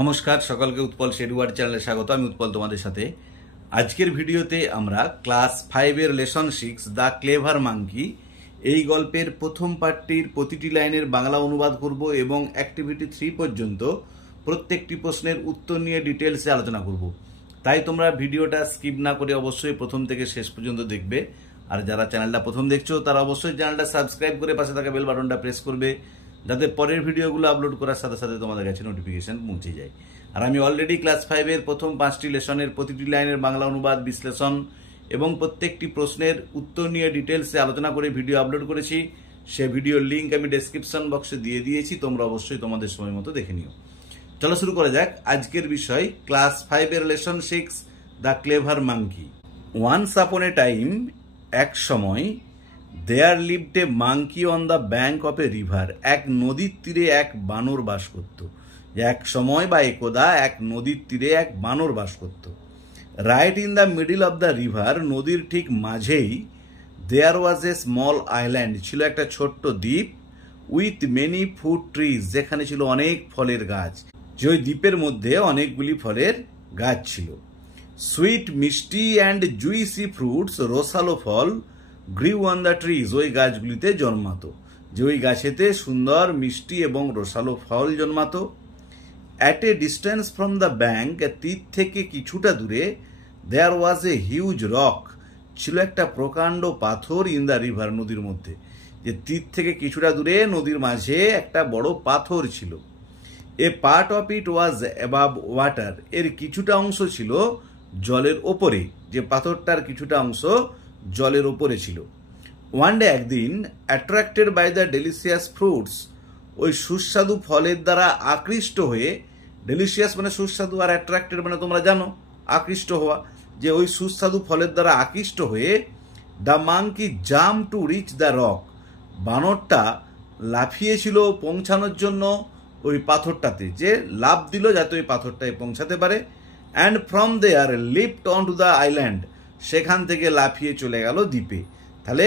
নমস্কার সকলকে উৎপল শেডওয়ার্ড চ্যানেলে স্বাগত। আমি উৎপল তোমাদের সাথে। আজকের ভিডিওতে আমরা ক্লাস 5 এর লেসন 6 দ্য ক্লেভার মাঙ্কি এই গল্পের প্রথম পার্টটির প্রতিটি লাইনের বাংলা অনুবাদ করব এবং অ্যাক্টিভিটি 3 পর্যন্ত প্রত্যেকটি প্রশ্নের উত্তর নিয়ে ডিটেলসে আলোচনা করব। তাই তোমরা ভিডিওটা স্কিপ না করে অবশ্যই প্রথম থেকে শেষ পর্যন্ত দেখবে। আর যারা চ্যানেলটা প্রথম দেখছো তারা অবশ্যই চ্যানেলটা সাবস্ক্রাইব করে পাশে থাকা বেল বাটনটা প্রেস করবে, যাতে পরের ভিডিওগুলো আপলোড করার সাথে সাথে তোমাদের কাছে নোটিফিকেশন পৌঁছে যায়। আর আমি অলরেডি ক্লাস 5 এর প্রথম 5টি লেসনের প্রতিটি লাইনের বাংলা অনুবাদ, বিশ্লেষণ এবং প্রত্যেকটি প্রশ্নের উত্তর নিয়ে ডিটেলসে আলোচনা করে ভিডিও আপলোড করেছি। সে ভিডিওর লিঙ্ক আমি ডেসক্রিপশন বক্সে দিয়ে দিয়েছি, তোমরা অবশ্যই তোমাদের সময় মতো দেখে নিও। চলো শুরু করা যাক। আজকের বিষয় ক্লাস 5 এর lesson 6 the clever monkey. Once upon a time, এক সময়, there lived a monkey on the bank of a river. এক নদীর তীরে এক বানর বাস করত। এক সময় বা একদা এক নদীর তীরে এক বানর বাস করত। Right in the middle of the river, নদীর ঠিক মাঝেই, দেয়ার ওয়াজ এ স্মল আইল্যান্ড, ছিল একটা ছোট্ট দ্বীপ, উইথ মেনি ফ্রুট ট্রিজ, যেখানে ছিল অনেক ফলের গাছ। যে ওই দ্বীপের মধ্যে অনেকগুলি ফলের গাছ ছিল। সুইট, মিষ্টি অ্যান্ড জুইসি ফ্রুটস, রসালো ফল, গ্রিউ অন দ্য ট্রিজ, ওই গাছগুলিতে জন্মাতো। যে ওই গাছেতে সুন্দর মিষ্টি এবং রসালো ফল জন্মাতো। At a distance from the bank, তীর থেকে কিছুটা দূরে, দেয়ার ওয়াজ এ হিউজ রক, ছিল একটা প্রকাণ্ড পাথর, ইন দ্য রিভার, নদীর মধ্যে। যে তীর থেকে কিছুটা দূরে নদীর মাঝে একটা বড় পাথর ছিল। A part of it was above water, এর কিছুটা অংশ ছিল জলের ওপরে। যে পাথরটার কিছুটা অংশ জলের ওপরে ছিল। ওয়ান ডে, একদিন, attracted by the delicious fruits, ওই সুস্বাদু ফলের দ্বারা আকৃষ্ট হয়ে, ডেলিশিয়াস মানে সুস্বাদু, আর অ্যাট্রাক্টেড মানে তোমরা জানো আকৃষ্ট হওয়া, যে ওই সুস্বাদু ফলের দ্বারা আকৃষ্ট হয়ে, the monkey jump to reach the rock, বানরটা লাফিয়েছিল পৌঁছানোর জন্য ওই পাথরটাতে, যে লাফ দিল যাতে ওই পাথরটায় পৌঁছাতে পারে। And from there lift on to the island, সেখান থেকে লাফিয়ে চলে গেল দ্বীপে। তাহলে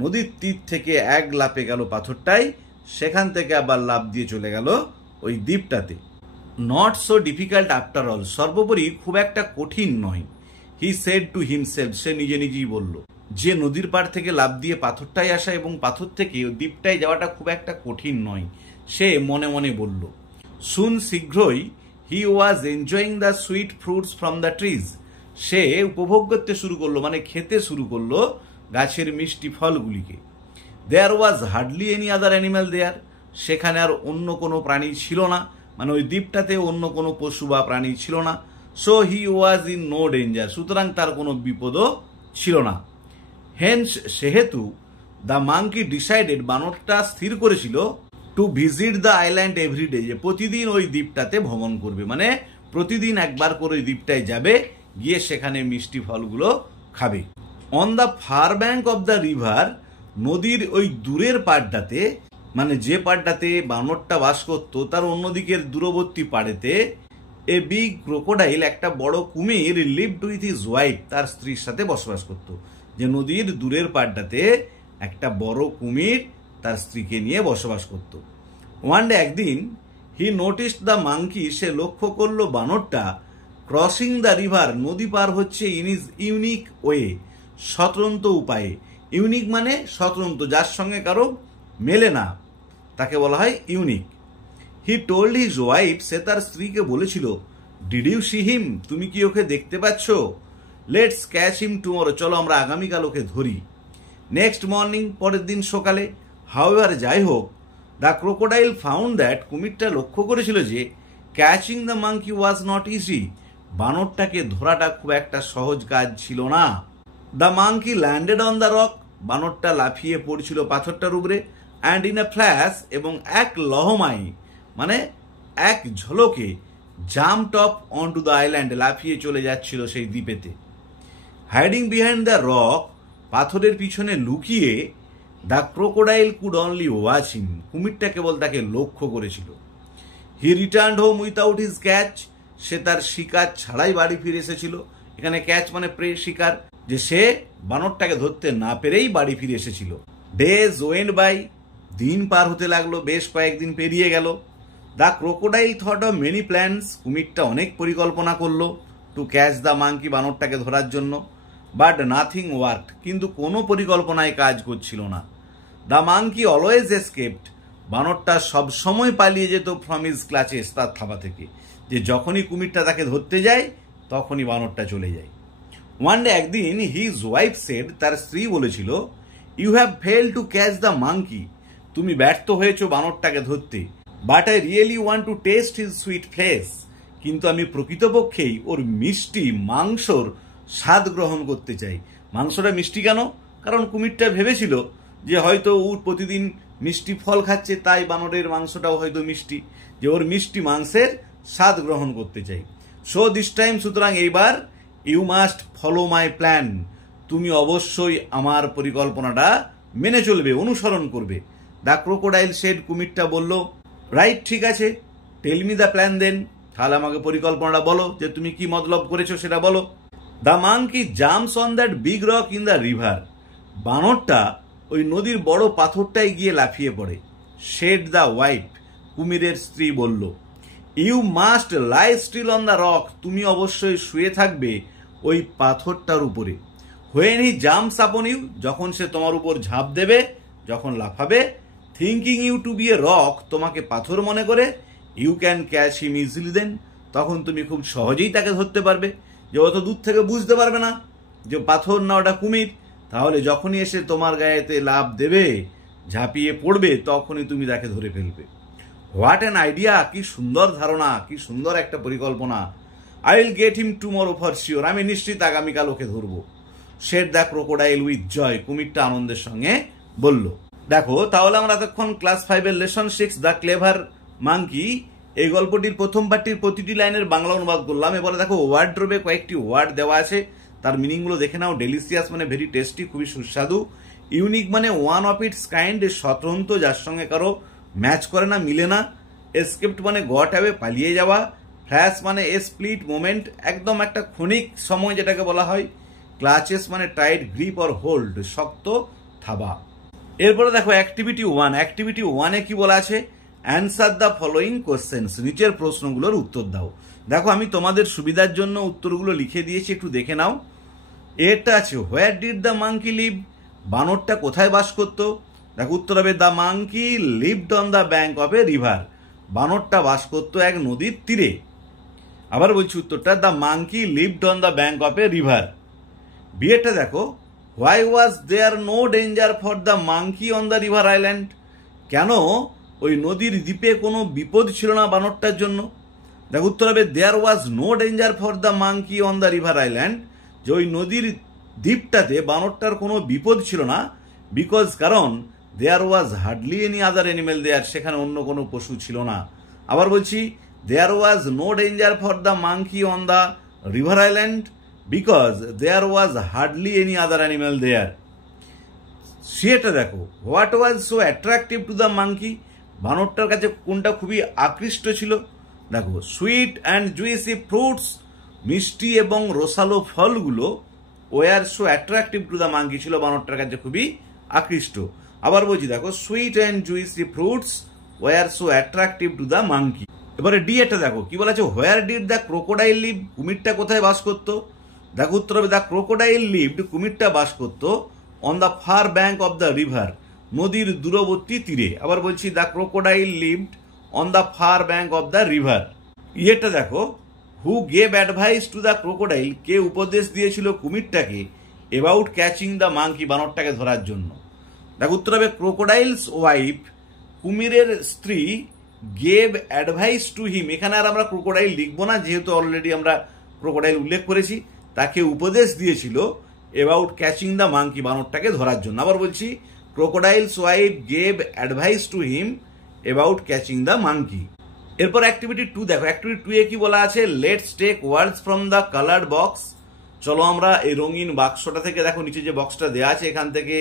নদীর তীর থেকে এক লাফে গেল পাথরটায়, সেখান থেকে আবার লাফ দিয়ে চলে গেল ওই দ্বীপটাতে। Not so difficult after all, সর্বোপরি খুব একটা কঠিন নয়। হি সেড টু হিমসেলফ, সে নিজে নিজেই বলল যে নদীর পাড় থেকে লাফ দিয়ে পাথরটায় আসা এবং পাথর থেকে দ্বীপটায় যাওয়াটা খুব একটা কঠিন নয়, সে মনে মনে বলল। সুন, শীঘ্রই, he was enjoying the sweet fruits from the trees, সে উপভোগ করতে শুরু করলো, মানে খেতে শুরু করলো গাছের মিষ্টি ফলগুলিকে। There was hardly any other animal there, সেখানে আর অন্য কোনো প্রাণী ছিল না, মানে ওই দ্বীপটাতে অন্য কোনো পশু বা প্রাণী ছিল না। So he was in no danger, সুতরাং তার কোনো বিপদও ছিল না। হেন্স, সেহেতু, দ্য মাঙ্কি ডিসাইডেড, বানরটা স্থির করেছিল, to visit the island every day, যে প্রতিদিন ওই দ্বীপটাতে ভ্রমণ করবে, মানে প্রতিদিন একবার করে ওই দ্বীপটায় যাবে, গিয়ে সেখানে মিষ্টি ফলগুলো খাবে। On the far bank of the river, নদীর ওই দূরের পাড়টাতে, মানে যে পাড়টাতে বানরটা বাস করত তার অন্যদিকের দূরবর্তী পাড়েতে, এ বিগ ক্রোকোডাইল, একটা বড় কুমির, লিভড উইথ হিজ ওয়াইফ, তার স্ত্রীর সাথে বসবাস করত। যে নদীর দূরের পাড়টাতে একটা বড় কুমির তার স্ত্রীকে নিয়ে বসবাস করত। ওয়ান ডে, একদিন, হি নোটিসড দ্য মাঙ্কি, সে লক্ষ্য করলো বানরটা, ক্রসিং দ্য রিভার, নদী পার হচ্ছে, ইন ইজ ইউনিক ওয়ে, স্বতন্ত্র উপায়ে। ইউনিক মানে স্বতন্ত্র, যার সঙ্গে কারো মেলে না, তাকে বলা হয় unique. He told his wife, সে তার স্ত্রীকে বলেছিল, ডিড ইউ সি হিম, তুমি কি ওকে দেখতে পাচ্ছ? লেটস ক্যাচ হিম টুমরো, চলো আমরা আগামীকাল ওকে ধরি। নেক্সট মর্নিং, পরের দিন সকালে, হাউএভার, যাই হোক, দ্য ক্রোকোডাইল ফাউন্ড দ্যাট, কুমিরটা লক্ষ্য করেছিল যে, catching the monkey was not easy, বানরটাকে ধরাটা খুব একটা সহজ কাজ ছিল না। The monkey landed on the rock, বানরটা লাফিয়ে পড়ছিল পাথরটার উপরে। অ্যান্ড ইন এ ফ্ল্যাশ, এবং এক লহমাই, মানে এক ঝলকে, jumped off on to the island, লাফিয়ে চলে যাচ্ছিল সেই দ্বীপেতে। হাইডিং বিহাইন্ড দ্য রক, পাথরের পিছনে লুকিয়ে, the crocodile could only watch him, কুমিরটা কেবল তাকে লক্ষ্য করেছিল। He returned home without his catch, সে তার শিকার ছাড়াই বাড়ি ফিরে এসেছিল। এখানে ক্যাচ মানে প্রে, শিকার, যে সে বানরটাকে ধরতে না পেরেই বাড়ি ফিরে এসেছিল। ডেজ ওয়েন্ড বাই, দিন পার হতে লাগলো, বেশ কয়েকদিন পেরিয়ে গেল। The crocodile thought of many plans, কুমিরটা অনেক পরিকল্পনা করলো টু ক্যাচ দ্য মাঙ্কি, বানরটাকে ধরার জন্য। বাট নাথিং ওয়ার্কড, কিন্তু কোনো পরিকল্পনায় কাজ করছিল না। দ্য মাঙ্কি অলওয়েজ এসকেপড, বানরটা সবসময় পালিয়ে যেত ফ্রম হিজ ক্লাচেস, তার থাবা থেকে, যে যখনই কুমিরটা তাকে ধরতে যায় তখনই বানরটা চলে যায়। ওয়ান ডে, একদিন হিজ ওয়াইফ সেড, তার স্ত্রী বলেছিল, you have fail to catch the monkey, তুমি ব্যর্থ হয়েছো বানরটাকে ধরতে। But I really want to taste his sweet flesh, কিন্তু আমি প্রকৃতপক্ষেই ওর মিষ্টি মাংসর স্বাদ গ্রহণ করতে চাই। মাংসটা মিষ্টি কেন? কারণ কুমিরটা ভেবেছিল যে হয়তো ও প্রতিদিন মিষ্টি ফল খাচ্ছে, তাই বানরের মাংসটাও হয়তো মিষ্টি, যে ওর মিষ্টি মাংসের স্বাদ গ্রহণ করতে চাই। সো দিস টাইম, সুতরাং এইবার, you must follow my plan, তুমি অবশ্যই আমার পরিকল্পনাটা মেনে চলবে, অনুসরণ করবে। দ্য ক্রোকোডাইল সেড, কুমিরটা বলল, রাইট, ঠিক আছে, টেল মি দ্য প্ল্যান দেন, তাহলে আমাকে পরিকল্পনাটা বলো, যে তুমি কি মতলব করেছো সেটা বলো। The monkey jumps on that big rock in the river, বানরটা ওই নদীর বড় পাথরটায় গিয়ে লাফিয়ে পড়ে। শেড দ্য ওয়াইফ, কুমিরের স্ত্রী বলল, you must lie still on the rock, তুমি অবশ্যই শুয়ে থাকবে ওই পাথরটার উপরে। When he jumps upon you, যখন সে তোমার উপর ঝাঁপ দেবে, যখন লাফাবে, thinking you to be a rock, তোমাকে পাথর মনে করে, you can catch him easily then, তখন তুমি খুব সহজেই তাকে ধরতে পারবে, যে অত দূর থেকে বুঝতে পারবে না যে পাথর না ওটা কুমির। তাহলে যখনই এসে তোমার গায়েতে লাফ দেবে, ঝাঁপিয়ে পড়বে, তখনই তুমি তাকে ধরে ফেলবে। হোয়াট অ্যান আইডিয়া, কি সুন্দর ধারণা, কি সুন্দর একটা পরিকল্পনা। I will get him tomorrow for sure, আমি নিশ্চিত আগামীকাল ওকে ধরবো। Said the crocodile with joy, কুমিরটা আনন্দের সঙ্গে বলল। দেখো, তাহলে আমরা এতক্ষণ ক্লাস 5-এর লেসন 6 দ্য ক্লেভার মাঙ্কি এই গল্পটির প্রথম পার্টির প্রতিটি লাইনের বাংলা অনুবাদ করলাম। এবারে দেখো, ওয়ার্ড্রোবে কয়েকটি ওয়ার্ড দেওয়া আছে, তার মিনিংগুলো দেখে নাও। ডেলিসিয়াস মানে ভেরি টেস্টি, খুবই সুস্বাদু। ইউনিক মানে ওয়ান অফ ইটস কাইন্ড, স্বতন্ত্র, যার সঙ্গে কারো ম্যাচ করে না, মিলে না। এসকেপ্ট মানে গট অ্যাওয়ে, পালিয়ে যাওয়া। ফ্ল্যাশ মানে এ স্প্লিট মোমেন্ট, একদম একটা ক্ষণিক সময় যেটাকে বলা হয়। ক্লাচেস মানে টাইট গ্রিপ অর হোল্ড, শক্ত থাবা। এরপরে দেখো অ্যাক্টিভিটি 1, অ্যাক্টিভিটি 1-এ কি বলা আছে, অ্যান্সার দ্য ফলোয়িং কোশ্চেন্স, নিচের প্রশ্নগুলোর উত্তর দাও। দেখো, আমি তোমাদের সুবিধার জন্য উত্তরগুলো লিখে দিয়েছি, একটু দেখে নাও। এটা আছে, where did the monkey live, বানরটা কোথায় বাস করত? দেখো উত্তর হবে, the monkey lived on the bank of a river, বানরটা বাস করত এক নদীর তীরে। আবার বলছি উত্তরটা, the monkey lived on the bank of a river. বিয়েটা দেখো, why was there no danger for the monkey on the river island, কেন ওই নদীর দ্বীপে কোনো বিপদ ছিল না বানরটার জন্য? দেখো উত্তর হবে, there was no danger for the monkey on the river island, যে ওই নদীর দ্বীপটাতে বানরটার কোনো বিপদ ছিল না। বিকজ, কারণ, there was hardly any other animal there, সেখানে অন্য কোনো পশু ছিল না। আবার বলছি, there was no danger for the monkey on the river island because there was hardly any other animal there. সেটা দেখো, what was so attractive to the monkey, বানরটার কাছে কোনটা খুবই আকৃষ্ট ছিল? দেখো, সুইট অ্যান্ড জুইসি ফ্রুটস, মিষ্টি এবং রসালো ফলগুলো, were so attractive to the monkey, ছিল বানরটার কাছে খুবই আকৃষ্ট। আবার বলছি দেখো, sweet and juicy fruits were so attractive to the monkey. এবারে ডি এটা দেখো, কি বলা আছে, where did the crocodile live, কুমিরটা কোথায় বাস করতো? দেখো উত্তর হবে, দ্য ক্রোকোডাইল লিভড, কুমিরটা বাস করতো on the far bank of the river, নদীর দূরবর্তী তীরে। আবার বলছি, the crocodile lived on the far bank of the river. ইয়েটা দেখো, who gave advice to the crocodile, কে উপদেশ দিয়েছিল কুমিরটাকে অ্যাবাউট ক্যাচিং দ্য মাঙ্কি, বানরটাকে ধরার জন্য? দেখো উত্তর হবে, ক্রোকোডাইলস ওয়াইফ, কুমিরের স্ত্রী, গেভ অ্যাডভাইস টু হিম, এখানে আর আমরা ক্রোকোডাইল লিখবো না, যেহেতু অলরেডি আমরা ক্রোকোডাইল উল্লেখ করেছি, তাকে উপদেশ দিয়েছিল অ্যাবাউট ক্যাচিং দ্য মাঙ্কি, বানরটাকে ধরার জন্য। আবার বলছি, crocodile's wife gave advice to him about catching the monkey. এরপর অ্যাক্টিভিটি 2 দেখো, অ্যাক্টিভিটি 2-এ কি বলা আছে, let's take words from the coloured box, চলো আমরা এই রঙিন বাক্সটা থেকে, দেখো নিচে যে বক্সটা দেওয়া আছে, এখান থেকে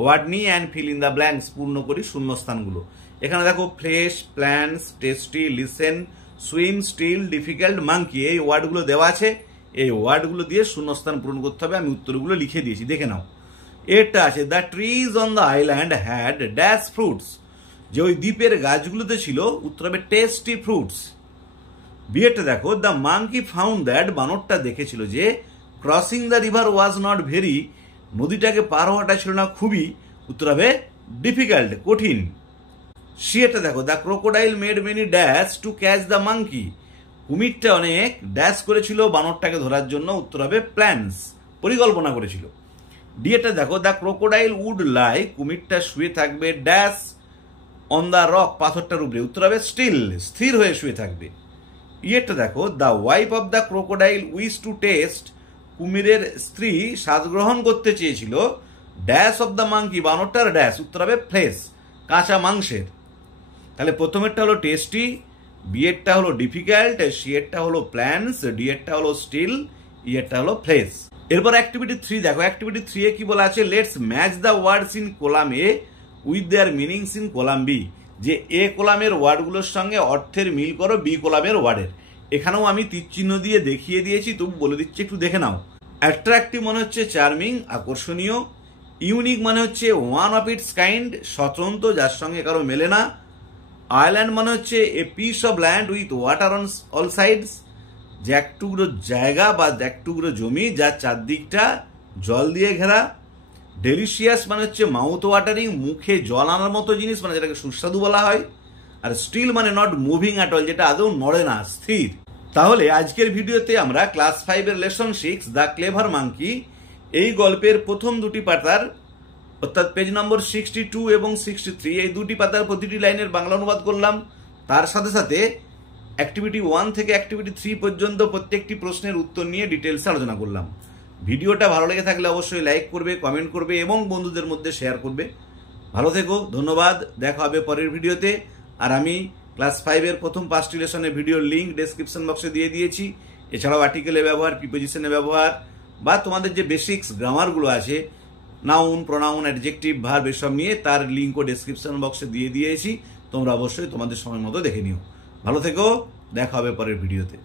ওয়ার্ড নিই and fill in the blanks, পূর্ণ করি শূন্যস্থানগুলো। এখানে দেখো, flesh, plans, tasty, listen, swim, still, difficult, monkey, এই ওয়ার্ডগুলো দেওয়া আছে। এই ওয়ার্ডগুলো দিয়ে শূন্যস্থান পূরণ করতে হবে। আমি উত্তরগুলো লিখে দিয়েছি, দেখে নাও। এটা আছে, the trees on the island had dash fruits, যে ওই দ্বীপের গাছগুলোতে ছিল, উত্তর হবে টেস্টি ফ্রুটস। বিয়েটা দেখো, দ্য মাঙ্কি ফাউন্ড দ্যাট, বানরটা দেখেছিল যে crossing the river was not very, নদীটাকে পার হওয়াটা ছিল না খুবই, উত্তর হবে ডিফিকাল্ট, কঠিন। সিয়েটা দেখো, the crocodile made many dash to catch the monkey, কুমিরটা অনেক ড্যাশ করেছিল বানরটাকে ধরার জন্য, উত্তর হবে প্ল্যানস, পরিকল্পনা করেছিল। ডিয়েটা দেখো, দ্য ক্রোকোডাইল উড লাই, কুমিরটা শুয়ে থাকবে ড্যাশ অন দ্য রক, পাথরটার উপরে, উত্তর হবে স্টিল, স্থির হয়ে শুয়ে থাকবে। ইয়েটা দেখো, the wife of the crocodile wish to taste, কুমিরের স্ত্রী স্বাদ গ্রহণ করতে চেয়েছিল ড্যাশ অব দ্য মাঙ্কি, বানরটার ড্যাশ, উত্তর হবে ফ্লেশ, কাঁচা মাংসের। তাহলে প্রথমেরটা হলো টেস্টি, বিয়েরটা হলো ডিফিকাল্ট, সিয়েরটা হলো প্ল্যান্স, ডিয়েরটা হলো স্টিল, ইয়েরটা হলো ফ্লেশ। এরপর অ্যাক্টিভিটি 3 দেখো, অ্যাক্টিভিটি 3 এ কি বলা আছে, let's match the words in column A with their meanings in column B, যে এ কলামের ওয়ার্ডগুলোর সঙ্গে অর্থের মিল করো বি কলামের ওয়ার্ডের। এখানেও আমি তীর চিহ্ন দিয়ে দেখিয়ে দিয়েছি, তবু বলে দিচ্ছি, একটু দেখে নাও। অ্যাট্রাকটিভ মানে হচ্ছে চার্মিং, আকর্ষণীয়। ইউনিক মানে হচ্ছে ওয়ান অফ ইটস কাইন্ড, স্বতন্ত্র, যার সঙ্গে কারো মেলে না। আইল্যান্ড মানে হচ্ছে a piece of land with water on all sides, যে এক টুকরো জায়গা বা এক টুকরো জমি যার চারদিকটা জল দিয়ে ঘেরা। ডেলিশিয়াস মানে হচ্ছে মাউথ ওয়াটারিং, মুখে জল আনার মতো জিনিস, মানে যেটাকে সুস্বাদু বলা হয়। আর স্টিল মানে নট মুভিং অ্যাট অল, যেটা আদৌ নড়ে না, স্থির। তাহলে আজকের ভিডিওতে আমরা ক্লাস 5 এর লেসন 6 দ্য ক্লেভার মাঙ্কি এই গল্পের প্রথম দুটি পাতার, অর্থাৎ পেজ নম্বর 62 এবং 63, এই দুটি পাতার প্রতিটি লাইনের বাংলা অনুবাদ করলাম। তার সাথে সাথে অ্যাক্টিভিটি 1 থেকে অ্যাক্টিভিটি 3 পর্যন্ত প্রত্যেকটি প্রশ্নের উত্তর নিয়ে ডিটেলসে আলোচনা করলাম। ভিডিওটা ভালো লেগে থাকলে অবশ্যই লাইক করবে, কমেন্ট করবে এবং বন্ধুদের মধ্যে শেয়ার করবে। ভালো থেকো, ধন্যবাদ, দেখা হবে পরের ভিডিওতে। আর আমি ক্লাস 5 এর প্রথম 5টি লেসনের ভিডিওর লিঙ্ক ডেসক্রিপশন বক্সে দিয়ে দিয়েছি। এছাড়াও আর্টিকেলে ব্যবহার, প্রিপোজিশনে ব্যবহার, বা তোমাদের যে বেসিক্স গ্রামারগুলো আছে, নাউন, প্রোনাউন, অ্যাডজেক্টিভ, ভার্ব, এসব নিয়ে তার লিঙ্কও ডেসক্রিপশন বক্সে দিয়ে দিয়েছি। তোমরা অবশ্যই তোমাদের সময় মতো দেখে নিও। ভালো থেকো, দেখা হবে পরের ভিডিওতে।